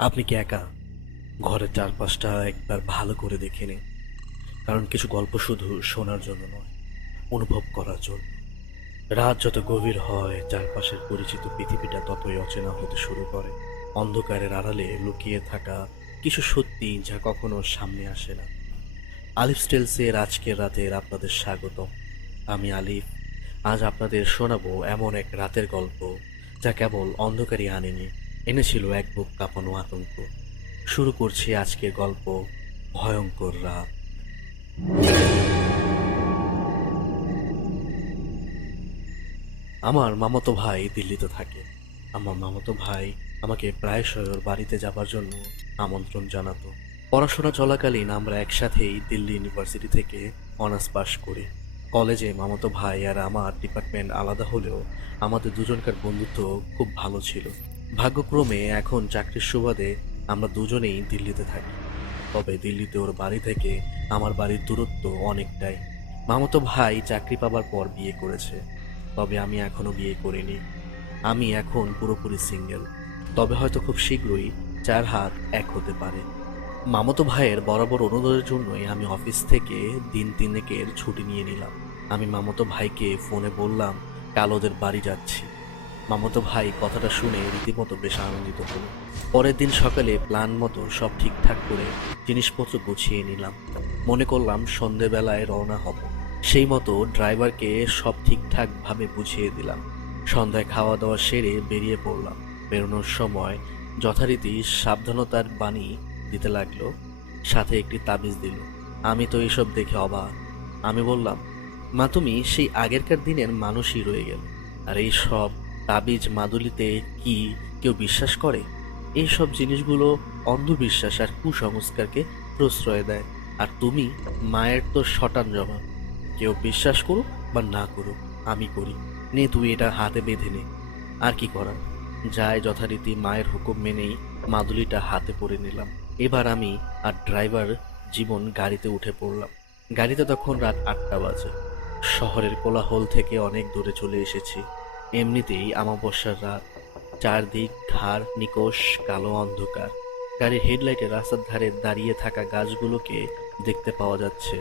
আপনি কি একা? ঘরের চারপাশটা একবার ভালো করে দেখে নিন। কারণ কিছু গল্প শুধু শোনার জন্য নয়, অনুভব করার জন্য। রাত যত গভীর হয়, চারপাশের পরিচিত পৃথিবীটা ততই অচেনা হতে শুরু করে। অন্ধকারের আড়ালে লুকিয়ে থাকা কিছু সত্যি যা কখনো সামনে আসে না। আলিফ স্টেলসের আজকের রাতের আপনাদের স্বাগতম। আমি আলিফ। আজ আপনাদের শোনাবো এমন এক রাতের গল্প যা কেবল অন্ধকারই আনেনি, এনেছিল এক বুক কাঁপানো আতঙ্ক। শুরু করছি আজকের গল্প, ভয়ঙ্কর রাত। আমার মামাতো ভাই দিল্লিতে থাকে। আমার মামাতো ভাই আমাকে প্রায়শই ওর বাড়িতে যাবার জন্য আমন্ত্রণ জানাতো। পড়াশোনা চলাকালীন আমরা একসাথেই দিল্লি ইউনিভার্সিটি থেকে অনার্স পাশ করি। কলেজে মামাতো ভাই আর আমার ডিপার্টমেন্ট আলাদা হলেও আমাদের দুজনকার বন্ধুত্ব খুব ভালো ছিল। ভাগ্যক্রমে এখন চাকরির সুবাদে আমরা দুজনেই দিল্লিতে থাকি। তবে দিল্লিতে ওর বাড়ি থেকে আমার বাড়ির দূরত্ব অনেকটাই। মামাতো ভাই চাকরি পাবার পর বিয়ে করেছে, তবে আমি এখনো বিয়ে করিনি। আমি এখন পুরোপুরি সিঙ্গেল, তবে হয়তো খুব শীঘ্রই চার হাত এক হতে পারে। মামাতো ভাইয়ের বরাবর অনুরোধের জন্যই আমি অফিস থেকে দিন তিনেকের ছুটি নিয়ে নিলাম। আমি মামাতো ভাইকে ফোনে বললাম কাল ওদের বাড়ি যাচ্ছি। মামাতো ভাই কথাটা শুনে রীতিমতো বেশ আনন্দিত হলো। পরের দিন সকালে প্ল্যান মতো সব ঠিকঠাক করে জিনিসপত্র গুছিয়ে নিলাম। মনে করলাম সন্ধেবেলায় রওনা হব। সেই মতো ড্রাইভারকে সব ঠিকঠাক ভাবে বুঝিয়ে দিলাম। সন্ধ্যায় খাওয়া দাওয়া সেরে বেরিয়ে পড়লাম। বেরোনোর সময় যথারীতি সাবধানতার বাণী দিতে লাগলো, সাথে একটি তাবিজ দিল। আমি তো এসব দেখে অবাক। আমি বললাম, মা তুমি সেই আগেরকার দিনের মানুষই রয়ে গেল। আর এই সব তাবিজ মাদুলিতে কি কেউ বিশ্বাস করে? এইসব জিনিসগুলো অন্ধবিশ্বাস আর কুসংস্কারকে প্রশ্রয় দেয়। আর তুমি মায়ের তো শটান জবাব। কেউ বিশ্বাস করুক বা না করুক, আমি করি। নে তুই এটা হাতে বেঁধে নে। আর কি করার, যায় যথারীতি মায়ের হুকুম মেনেই মাদুলিটা হাতে পরে নিলাম। এবার আমি আর ড্রাইভার জীবন গাড়িতে উঠে পড়লাম। গাড়িতে তখন রাত 8টা বাজে। শহরের কোলাহল থেকে অনেক দূরে চলে এসেছি। এমনিতেই আমাবস্যার রাত। চারদিক ঘাড় নিকোষ কালো অন্ধকার। গাড়ির হেডলাইটে রাস্তার ধারে দাঁড়িয়ে থাকা গাছগুলোকে দেখতে পাওয়া যাচ্ছে।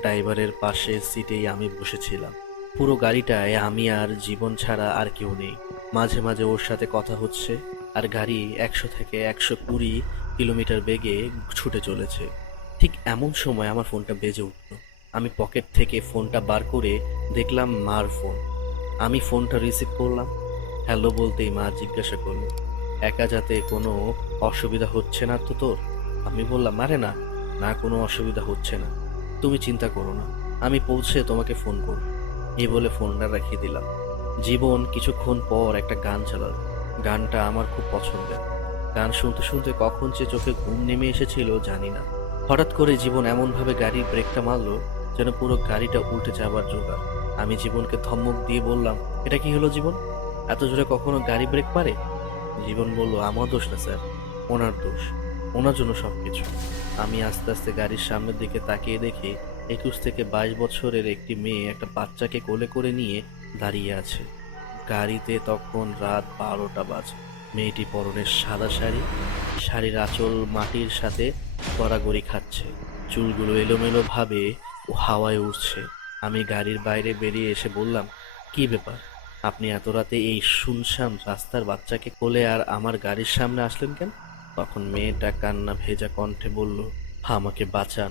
ড্রাইভারের পাশের সিটেই আমি বসেছিলাম। পুরো গাড়িটায় আমি আর জীবন ছাড়া আর কেউ নেই। মাঝে মাঝে ওর সাথে কথা হচ্ছে, আর গাড়ি 100 থেকে 120 কিলোমিটার বেগে ছুটে চলেছে। ঠিক এমন সময় আমার ফোনটা বেজে উঠল। আমি পকেট থেকে ফোনটা বার করে দেখলাম মার ফোন। আমি ফোনটা রিসিভ করলাম। হ্যালো বলতেই মা জিজ্ঞাসা করলো, একা যাতে কোনো অসুবিধা হচ্ছে না তো তোর? আমি বললাম, আরে না, না কোনো অসুবিধা হচ্ছে না। তুমি চিন্তা করো না, আমি পৌঁছে তোমাকে ফোন করব। এই বলে ফোনটা রেখে দিলাম। জীবন কিছুক্ষণ পর একটা গান চালালো। গানটা আমার খুব পছন্দের। গান শুনতে শুনতে কখন যে চোখে ঘুম নেমে এসেছিল জানি না। হঠাৎ করে জীবন এমনভাবে গাড়ির ব্রেকটা মারলো যেন পুরো গাড়িটা উল্টে যাবার জোগাড়। আমি জীবনকে ধমক দিয়ে বললাম, এটা কি হলো জীবন? এত জোরে কখনো গাড়ি ব্রেক মারে? জীবন বলল, আমার দোষ না স্যার, ওনার দোষ। ওনার জন্য সবকিছু। আমি আস্তে আস্তে গাড়ির সামনের দিকে তাকিয়ে দেখি 21 থেকে 22 বছরের একটি মেয়ে একটা বাচ্চাকে কোলে করে নিয়ে দাঁড়িয়ে আছে। গাড়িতে তখন রাত 12টা বাজে। মেয়েটি পরনে সাদা শাড়ি, শাড়ির আঁচল মাটির সাথে গড়াগড়ি খাচ্ছে। চুলগুলো এলোমেলো ভাবে ও হাওয়ায় উড়ছে। আমি গাড়ির বাইরে বেরিয়ে এসে বললাম, কি ব্যাপার? আপনি এত রাতে এই শুনশান রাস্তার বাচ্চাকে কোলে আর আমার গাড়ির সামনে আসলেন কেন? তখন মেয়েটা কান্না ভেজা কণ্ঠে বলল, আমাকে বাঁচান,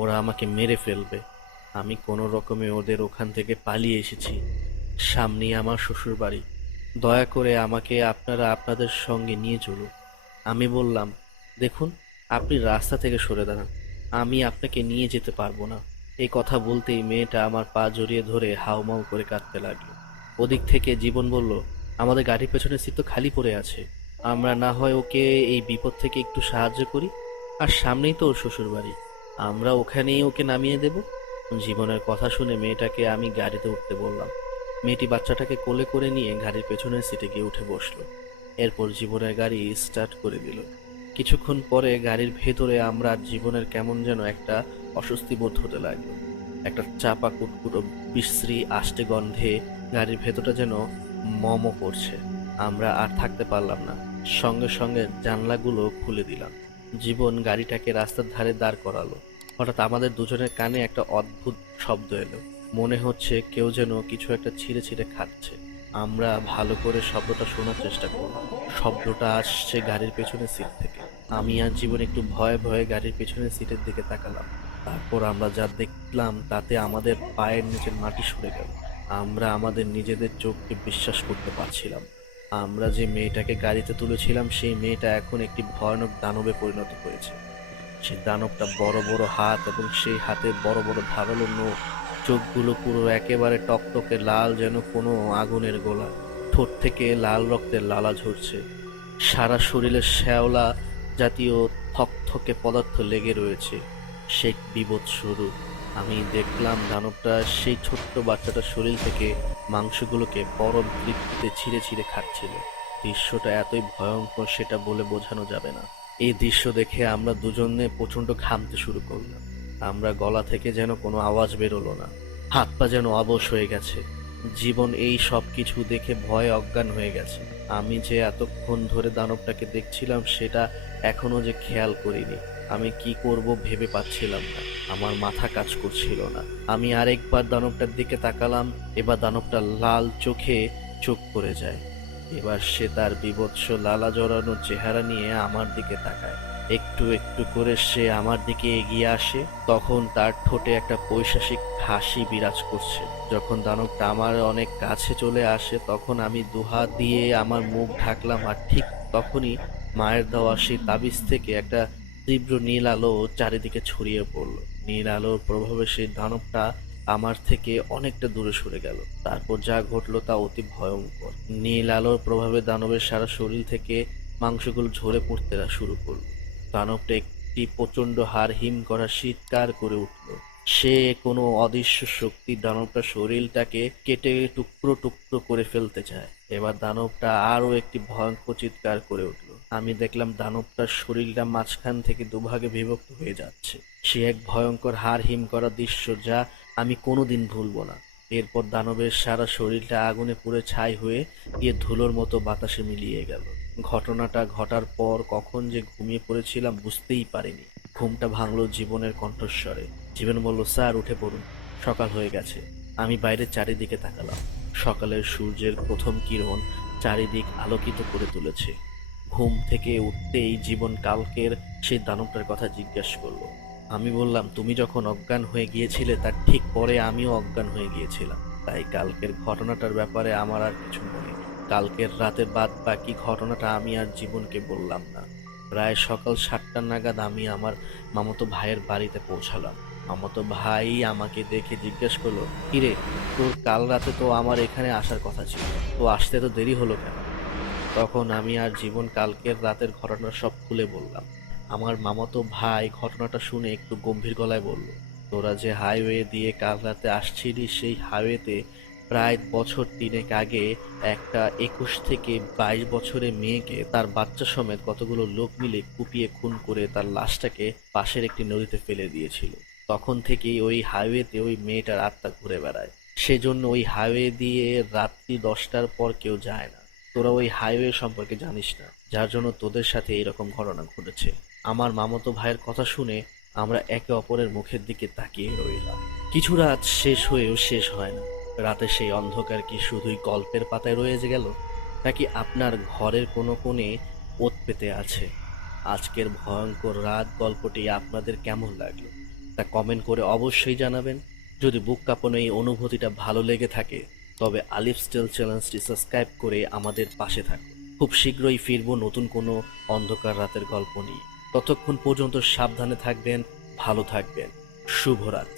ওরা আমাকে মেরে ফেলবে। আমি কোনো রকমে ওদের ওখান থেকে পালিয়ে এসেছি। সামনেই আমার শ্বশুর বাড়ি। দয়া করে আমাকে আপনারা আপনাদের সঙ্গে নিয়ে চলুন। আমি বললাম, দেখুন, আপনি রাস্তা থেকে সরে দাঁড়ান, আমি আপনাকে নিয়ে যেতে পারবো না। এই কথা বলতেই মেয়েটা আমার পা জড়িয়ে ধরে হাউমাউ করে কাঁদতে লাগলো। ওদিক থেকে জীবন বলল, আমাদের গাড়ির পেছনের সিট তো খালি পড়ে আছে, আমরা না হয় ওকে এই বিপদ থেকে একটু সাহায্য করি। আর সামনেই তো ওর শ্বশুর বাড়ি, আমরা ওখানেই ওকে নামিয়ে দেব। জীবনের কথা শুনে মেয়েটাকে আমি গাড়িতে উঠতে বললাম। মেয়েটি বাচ্চাটাকে কোলে করে নিয়ে গাড়ির পেছনের সিটে গিয়ে উঠে বসলো। এরপর জীবনের গাড়ি স্টার্ট করে দিল। কিছুক্ষণ পরে গাড়ির ভেতরে আমরা আর জীবনের কেমন যেন একটা অস্বস্তি বোধ হতে লাগলো। একটা চাপা কুটকুটো বিশ্রী আষ্টে গন্ধে গাড়ির ভেতরটা যেন করছে। আমরা আর থাকতে পারলাম না। সঙ্গে সঙ্গে জানলাগুলো খুলে দিলাম। জীবন গাড়িটাকে রাস্তার ধারে দাঁড় করালো। হঠাৎ আমাদের দুজনের কানে একটা অদ্ভুত শব্দ এলো। মনে হচ্ছে কেউ যেন কিছু একটা ছিঁড়ে ছিঁড়ে খাচ্ছে। আমরা ভালো করে শব্দটা শোনার চেষ্টা করলাম। শব্দটা আসছে গাড়ির পেছনের সিট থেকে। আমি আর জীবন একটু ভয়ে ভয়ে গাড়ির পেছনের সিটের দিকে তাকালাম। তারপর আমরা যা দেখলাম তাতে আমাদের পায়ের নিচের মাটি সরে গেল। আমরা আমাদের নিজেদের চোখকে বিশ্বাস করতে পারছিলাম না। আমরা যে মেয়েটাকে গাড়িতে তুলেছিলাম সেই মেয়েটা এখন একটি ভয়ানক দানবে পরিণত হয়েছে। সেই দানবটা বড় বড় হাত এবং সেই হাতে বড় বড় ধারালো নখ। চোখগুলো পুরো একেবারে টকটকে লাল, যেন কোনো আগুনের গোলা। ঠোঁট থেকে লাল রক্তের লালা ঝরছে। সারা শরীরে শ্যাওলা জাতীয় থকথকে পদার্থ লেগে রয়েছে। সে বীভৎস রূপ। আমি দেখলাম দানবটা সেই ছোট্ট বাচ্চাটার শরীর থেকে মাংসগুলোকে পরম তৃপ্তিতে ছিঁড়ে ছিঁড়ে খাচ্ছিল। দৃশ্যটা এতই ভয়ঙ্কর সেটা বলে বোঝানো যাবে না। এই দৃশ্য দেখে আমরা দুজনে প্রচণ্ড ঘামতে শুরু করলাম। আমরা গলা থেকে যেন কোনো আওয়াজ বেরোলো না। হাত পা যেন অবশ হয়ে গেছে। জীবন এই সব কিছু দেখে ভয়ে অজ্ঞান হয়ে গেছে। আমি যে এতক্ষণ ধরে দানবটাকে দেখছিলাম সেটা এখনো যে খেয়াল করিনি। আমি কি করব ভেবে পাচ্ছিলাম না। আমার মাথা কাজ করছিল না। আমি আরেকবার দানবটার দিকে তাকালাম। এবার দানবটা লাল চোখে চোখ করে যায়। এবার সে তার বীভৎস লালা জড়ানো চেহারা নিয়ে আমার দিকে তাকায়। একটু একটু করে সে আমার দিকে এগিয়ে আসে। তখন তার ঠোঁটে একটা পৈশাচিক হাসি বিরাজ করছে। যখন দানবটা আমার অনেক কাছে চলে আসে তখন আমি দুহাত দিয়ে আমার মুখ ঢাকলাম, আর ঠিক তখনই মায়ের দেওয়া সেই তাবিজ থেকে একটা তীব্র নীল আলো চারিদিকে ছড়িয়ে পড়ল। নীল আলোর প্রভাবে সেই দানবটা আমার থেকে অনেকটা দূরে সরে গেল। তারপর যা ঘটলো তা অতি ভয়ঙ্কর। নীল আলোর প্রভাবে দানবের সারা শরীর থেকে মাংসগুলো ঝরে পড়তে শুরু করলো। দানবটা একটি প্রচন্ড হাড় হিম করা চিৎকার করে উঠল। সে কোনো অদৃশ্য শক্তি দানবটার শরীরটাকে কেটে টুকরো টুকরো করে ফেলতে চায়। এবার দানবটা আরো একটি ভয়ঙ্কর চিৎকার করে উঠল। আমি দেখলাম দানবটার শরীরটা মাঝখান থেকে দুভাগে বিভক্ত হয়ে যাচ্ছে। সে এক ভয়ঙ্কর হাড় হিম করা দৃশ্য যা আমি কোনোদিন ভুলবো না। এরপর দানবের সারা শরীরটা আগুনে পুড়ে ছাই হয়ে গিয়ে ধুলোর মতো বাতাসে মিলিয়ে গেল। ঘটনাটা ঘটার পর কখন যে ঘুমিয়ে পড়েছিলাম বুঝতেই পারিনি। ঘুমটা ভাঙলো জীবনের কণ্ঠস্বরে। জীবন বলল, স্যার উঠে পড়ুন, সকাল হয়ে গেছে। আমি বাইরের চারিদিকে তাকালাম। সকালের সূর্যের প্রথম কিরণ চারিদিক আলোকিত করে তুলেছে। ঘুম থেকে উঠতেই জীবন কালকের সেই দানবটার কথা জিজ্ঞাসা করলো। আমি বললাম, তুমি যখন অজ্ঞান হয়ে গিয়েছিলে তার ঠিক পরে আমিও অজ্ঞান হয়ে গিয়েছিলাম। তাই কালকের ঘটনাটার ব্যাপারে আমার আর কিছু মনে নেই। কালকের রাতের বাদ বাকি ঘটনাটা আমি আর জীবনকে বললাম না। প্রায় সকাল 7টা নাগাদ আমি আমার মামাতো ভাইয়ের বাড়িতে পৌঁছালাম। মামাতো ভাই আমাকে দেখে জিজ্ঞেস করলো, কিরে, তোর কাল রাতে তো আমার এখানে আসার কথা ছিল, তো আসতে তো দেরি হলো কেন? তখন আমি আর জীবন কালকের রাতের ঘটনা সব খুলে বললাম। আমার মামাতো ভাই ঘটনাটা শুনে একটু গম্ভীর গলায় বলল, তোরা যে হাইওয়ে দিয়ে কাল রাতে আসছিলি সেই হাইওয়েতে প্রায় বছর 3 আগে একটা 21 থেকে 22 বছরের মেয়েকে তার বাচ্চা সমেত কতগুলো লোক মিলে কুপিয়ে খুন করে তার লাশটাকে পাশের একটি নদীতে ফেলে দিয়েছিল। তখন থেকেই ওই হাইওয়েতে ওই মেয়েটার আত্মা ঘুরে বেড়ায়। সেজন্য ওই হাইওয়ে দিয়ে রাত্রি 10টার পর কেউ যায় না। তোরা ওই হাইওয়ে সম্পর্কে জানিস না, যার জন্য তোদের সাথে এরকম ঘটনা ঘটেছে। আমার মামাতো ভাইয়ের কথা শুনে আমরা একে অপরের মুখের দিকে তাকিয়ে রইলাম। কিছু রাত শেষ হয়েও শেষ হয় না। রাতে সেই অন্ধকার কি শুধুই গল্পের পাতায় রয়ে গেল, নাকি আপনার ঘরের কোনো কোণে ওত পেতে আছে? আজকের ভয়ঙ্কর রাত গল্পটি আপনাদের কেমন লাগলো তা কমেন্ট করে অবশ্যই জানাবেন। যদি বুক কাঁপানো এই অনুভূতিটা ভালো লেগে থাকে তবে আলিফ স্টেল চ্যানেলটি সাবস্ক্রাইব করে আমাদের পাশে থাকুন। খুব শীঘ্রই ফিরবো নতুন কোনো অন্ধকার রাতের গল্প নিয়ে। ততক্ষণ পর্যন্ত সাবধানে থাকবেন, ভালো থাকবেন। শুভরাত্রি।